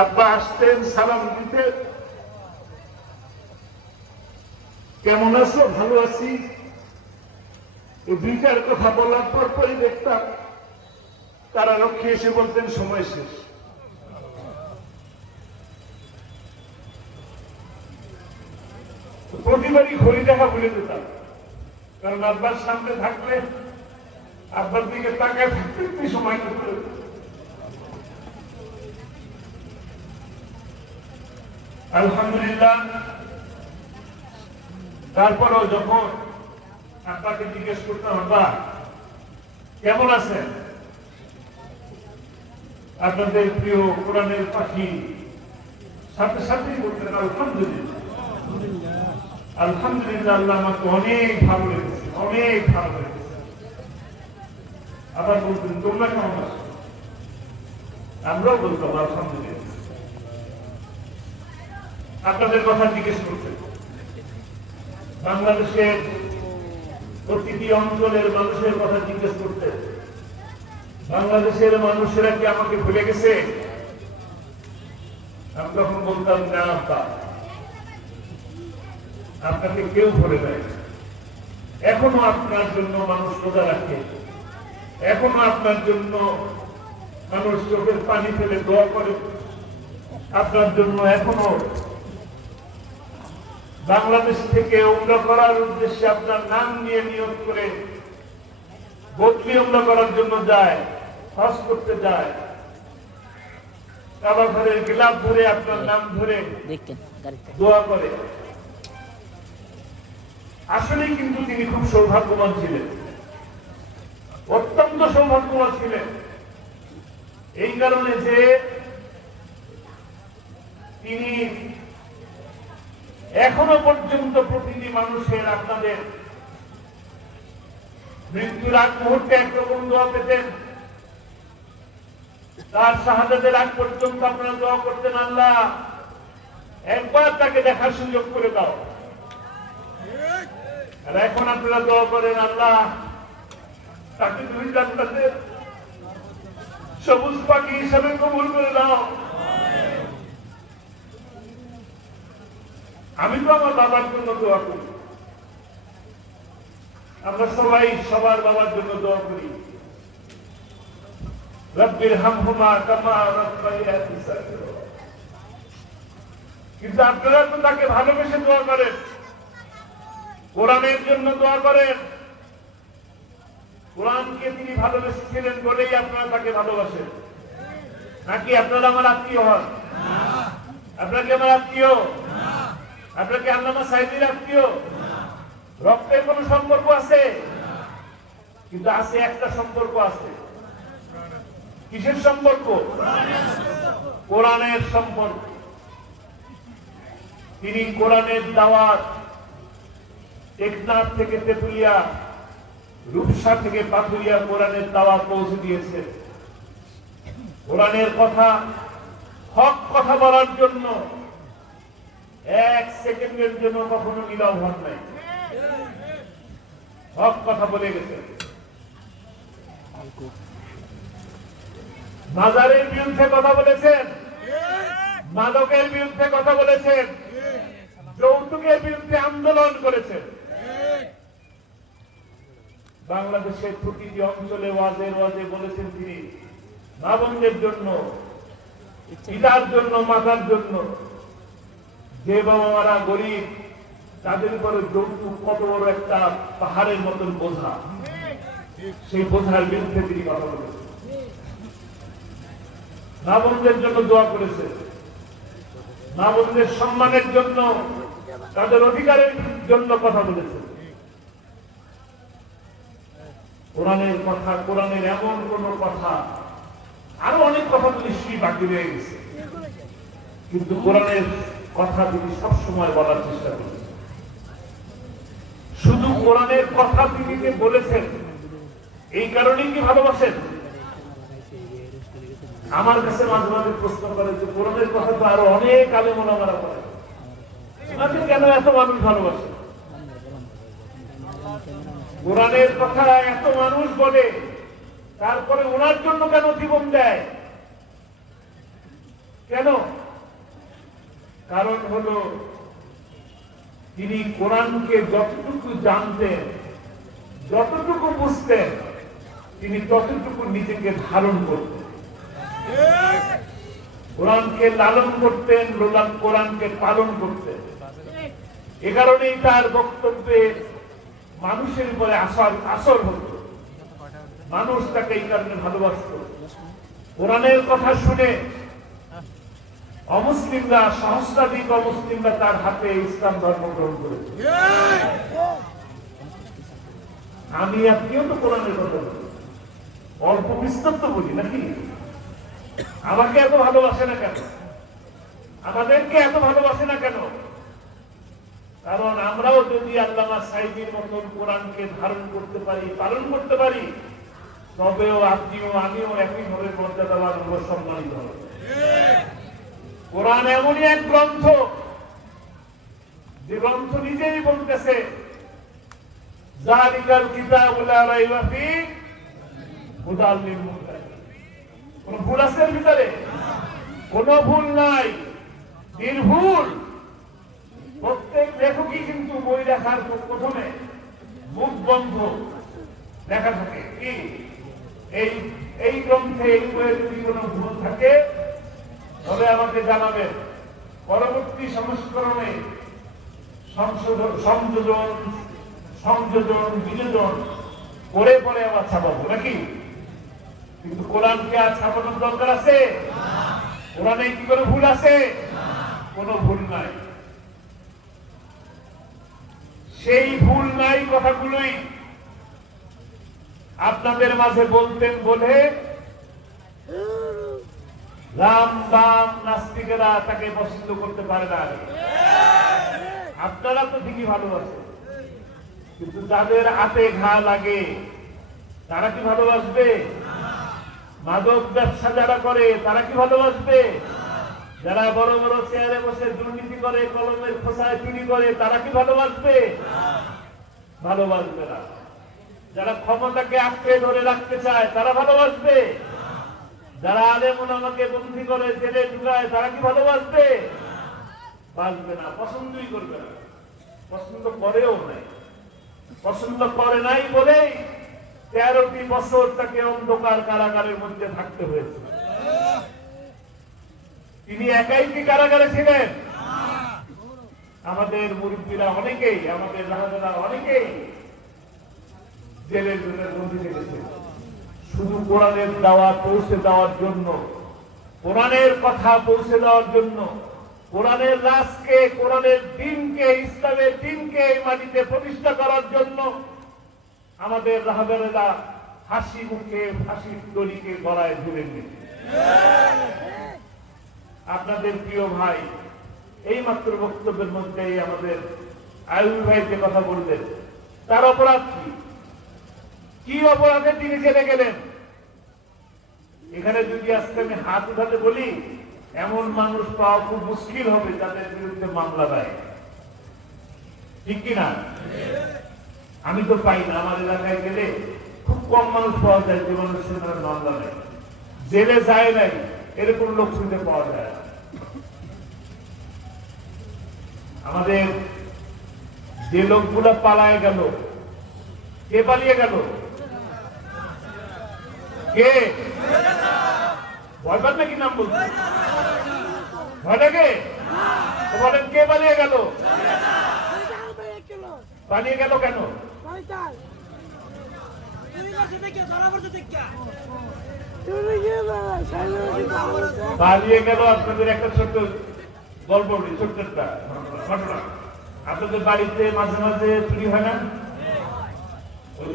আব্বা আসতেন সালাম দিতেন কেমন আছো? ভালো আছি। দুইটার কথা বলার পর পরই দেখতাম, তারা রক্ষী এসে বলতেন, সময় শেষ। প্রতিবারই ঘড়ি দেখা ভুলে যেতাম, কারণ আব্বার সামনে থাকলে, আব্বার দিকে তাকায় থাকতে সময় করতে আলহামদুলিল্লাহ। তারপরেও যখন আপনাকে জিজ্ঞেস করতাম আব্বা কেমন আছেন? আপনাদের প্রিয় কোরআনের পাখি সাথে সাথেই বলতেন, আলহামদুলিল্লাহ। আলহামদুলিল্লাহ, আল্লাহ আমাকে অনেক ভালো লেগেছে অনেক ভালো লেগেছে আবার বলতেন, তোমরা কেমন আছো? আমরাও বলতাম, আলহামদুলিল্লাহ। আপনাদের কথা জিজ্ঞেস করতেন বাংলাদেশের প্রতিটি অঞ্চলের মানুষের কথা জিজ্ঞেস করতেন বাংলাদেশের মানুষেরা কি আমাকে ভুলে গেছে? আমি তখন বলতাম, না, আব্বা। আপনাকে কেউ ভরে দেয় এখনও আপনার জন্য মানুষ রোজা রাখে। এখনও আপনার জন্য মানুষ চোখের পানি ফেলে দোয়া করে। আপনার জন্য এখনও বাংলাদেশ থেকে উমরা করার উদ্দেশ্যে আপনার নাম নিয়ে নিয়োগ করে বদলি উমরা করার জন্য যায় হজ করতে যায়। কাবা ঘরের গিলাপ ধরে আপনার নাম ধরে দোয়া করে। আসলেই কিন্তু তিনি খুব সৌভাগ্যবান ছিলেন। অত্যন্ত সৌভাগ্যবান ছিলেন। এই কারণে যে তিনি এখনও পর্যন্ত প্রতিটি মানুষের আপনাদের মৃত্যুর আগ মুহূর্তে একরকম দোয়া পেতেন তার শাহাদাতের আগ পর্যন্ত আপনারা দোয়া করতেন, আল্লাহ, একবার তাকে দেখার সুযোগ করে দাও। আর এখন আপনারা দোয়া করেন, আল্লাহ, তাকে তুমি জানতে সবুজ পাখি হিসাবে কবুল করে দাও। আমি তো আমার বাবার জন্য দোয়া করি। আমরা সবাই সবার বাবার জন্য দোয়া করি। রব্বির হামহুমা কামা রব্বাইয়ানি সাগীরা। কিন্তু আপনারা তো তাকে ভালোবেসে দোয়া করেন। কোরআনের জন্য দোয়া করেন। কোরআনকে তিনি ভালোবেসেছিলেন বলেই আপনারা তাকে ভালোবাসেন। নাকি আপনারা আমার আত্মীয় হন? আপনাকে আমার আত্মীয়? আপনারা কি আল্লামা সাইদির আত্মীয়। রক্তের কোন সম্পর্ক আছে? কিন্তু আছে একটা সম্পর্ক আছে। কিসের সম্পর্ক? কোরআনের সম্পর্ক। তিনি কোরআনের দাওয়াত টেকনাফ থেকে তেতুলিয়া, রূপসা থেকে পাথুরিয়া কোরআনের দাওয়াত পৌঁছে দিয়েছে কোরআনের কথা, হক কথা বলার জন্য এক সেকেন্ডের জন্য কখনো মিলাও হন নাই। হক কথা বলে গেছে। মাজারের বিরুদ্ধে কথা বলেছেন। মাদকের বিরুদ্ধে কথা বলেছেন। যৌতুকের বিরুদ্ধে আন্দোলন করেছেন। বাংলাদেশের প্রতিটি অঞ্চলে ওয়াজের ওয়াজে বলেছেন তিনি, মা জন্য, পিতার জন্য, মাতার জন্য। যে বাবা মারা গরিব, তাদের উপরে যৌতুক কত বড় একটা পাহাড়ের মতন বোঝা। সেই বোঝার বিরুদ্ধে তিনি কথা বলেছেন। মা বোনদের জন্য দোয়া করেছে মা বোনদের সম্মানের জন্য, তাদের অধিকারের জন্য কথা বলেছে কোরআনের কথা, কোরআনের এমন কোন কথা, আরও অনেক কথা তো নিশ্চয়ই বাকি রয়ে গেছে। কিন্তু কোরআনের কথা তিনি সবসময় বলার চেষ্টা করেছেন। শুধু কোরআনের কথা তিনি যে বলেছেন, এই কারণেই কি ভালোবাসেন? আমার কাছে মাঝে মাঝে প্রশ্ন করে যে, কোরআনের কথা তো আরও অনেক আলে মোলামারা করে ওনাকে কেন এত মানুষ ভালোবাসে? কোরআনের কথা এত মানুষ বলে, তারপরে ওনার জন্য কেন জীবন দেয়? কেন? কারণ হলো, তিনি কোরআনকে যতটুকু জানতেন, যতটুকু বুঝতেন, তিনি ততটুকু নিজেকে ধারণ করতেন। কোরআনকে লালন করতেন, লোলান কোরআনকে পালন করতেন। এ কারণেই তার বক্তব্যে মানুষের উপরে আসর আসর হতো। মানুষ তাকে এই কারণে ভালোবাসত। কোরআনের কথা শুনে অমুসলিমরা সহস্রাধিক অমুসলিমরা তার হাতে ইসলাম ধর্ম গ্রহণ করেছে। আমি আপনিও তো কোরআনের কথা বলি অল্প বিস্তর তো বলি, নাকি? আমাকে এত ভালোবাসে না কেন? আমাদেরকে এত ভালোবাসে না কেন? কারণ আমরাও যদি আল্লামা সাইদির মতন কোরআনকে ধারণ করতে পারি, পালন করতে পারি, তবেও আপনিও আমিও একইভাবে মর্যাদাবান হব, সম্মানিত হব। কোরআন এমনই এক গ্রন্থ, যে গ্রন্থ নিজেই বলতেছে জালিকাল কিতাবুল লা রাইবা ফি হুদাল লিল কোন ভুল আছে ভিতরে? কোন ভুল নাই। নির্ভুল। প্রত্যেক লেখকই কিন্তু বই লেখার প্রথমে মুখ বন্ধ লেখা থাকে। কি? এই এই গ্রন্থে এই বইয়ে যদি কোনো ভুল থাকে আমাকে জানাবেন। পরবর্তী সংস্করণে সংশোধন, সংযোজন সংযোজন, বিনোদন করে পরে আবার ছাপাবো, নাকি? কিন্তু কোরআনকে আর ছাপানোর দরকার আছে? কোরআনে কি করে ভুল আছে? কোনো ভুল নাই। সেই ভুল নাই কথাগুলোই আপনাদের মাঝে বলতেন বলে রাম বাম নাস্তিকেরা তাকে পছন্দ করতে পারে না। আপনারা তো ঠিকই ভালোবাসেন। কিন্তু যাদের হাতে ঘা লাগে, তারা কি ভালোবাসবে? মাদক ব্যবসা যারা করে, তারা কি ভালোবাসবে? যারা বড় বড় চেয়ারে বসে দুর্নীতি করে, কলমের খোসায় চুরি করে, তারা কি ভালোবাসবে? ভালোবাসবে না। যারা ক্ষমতাকে আঁকড়ে ধরে রাখতে চায়, তারা ভালোবাসবে। যারা আলেমন আমাকে বন্দি করে জেলে ঢুকায়, তারা কি ভালোবাসবে? বাসবে না, পছন্দই করবে না। পছন্দ করেও নাই। পছন্দ করে নাই বলেই তেরোটি বছর তাকে অন্ধকার কারাগারের মধ্যে থাকতে হয়েছে। তিনি একাই কি কারাগারে ছিলেন? আমাদের মুরব্বীরা অনেকেই, আমাদের রাহাজারা অনেকেই জেলের জেলের মধ্যে থেকেছে শুধু কোরআনের দাওয়া পৌঁছে দেওয়ার জন্য, কোরআনের কথা পৌঁছে দেওয়ার জন্য, কোরআনের রাজকে, কোরআনের দিনকে, ইসলামের দিনকে এই মাটিতে প্রতিষ্ঠা করার জন্য আমাদের রাহাবেরা হাসি মুখে ফাঁসির দড়িকে গলায় নিয়েছে আপনাদের প্রিয় ভাই, এই মাত্র বক্তব্যের মধ্যেই আমাদের আয়ুল ভাই যে কথা বললেন, তার অপরাধ কি? কি অপরাধে তিনি জেলে গেলেন? এখানে যদি আজকে আমি হাত উঠাতে বলি, এমন মানুষ পাওয়া খুব মুশকিল হবে যাদের বিরুদ্ধে মামলা দেয় ঠিক কিনা? আমি তো পাই না, আমার এলাকায় গেলে খুব কম মানুষ পাওয়া যায় যে মামলা নেয়। জেলে যায় নাই, এরকম লোক শুনতে পাওয়া যায়। আমাদের যে লোকগুলা পালায় গেল, কে পালিয়ে গেল? কে? ভয় পান নাকি নাম বলছে ভয় লাগে? বলেন, কে পালিয়ে গেল? পালিয়ে গেল কেন? পালিয়ে গেল আপনাদের একটা ছোট্ট গল্প ছোট্ট একটা ঘটনা। আপনাদের বাড়িতে মাঝে মাঝে চুরি হয় না?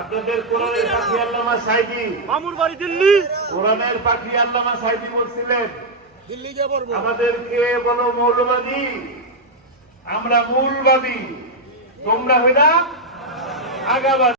আপনাদের কোরআনের পাখি আল্লামা সাইদি। মামুর বাড়ি দিল্লি। কোরআনের পাখি আল্লামা সাইদি বলছিলেন দিল্লি যে বলব। আমাদেরকে বলো মৌলবাদী আমরা মূলবাদী। তোমরা হইলা আগাবাদ।